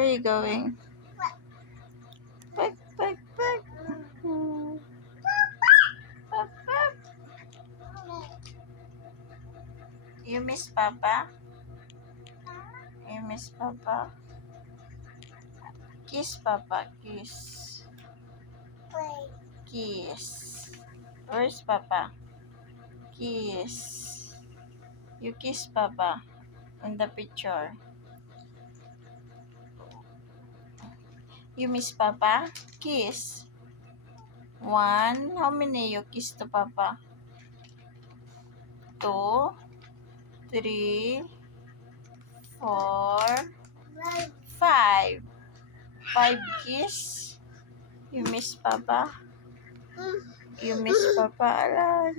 Where are you going? Back, back, back. Back, back. You miss Papa? You miss Papa? Kiss Papa, kiss. Kiss. Where's Papa? Kiss. You kiss Papa in the picture. You miss Papa? Kiss. One. How many you kiss to Papa? 2, 3, 4, 5. 5 kiss. You miss Papa? You miss Papa? Ala.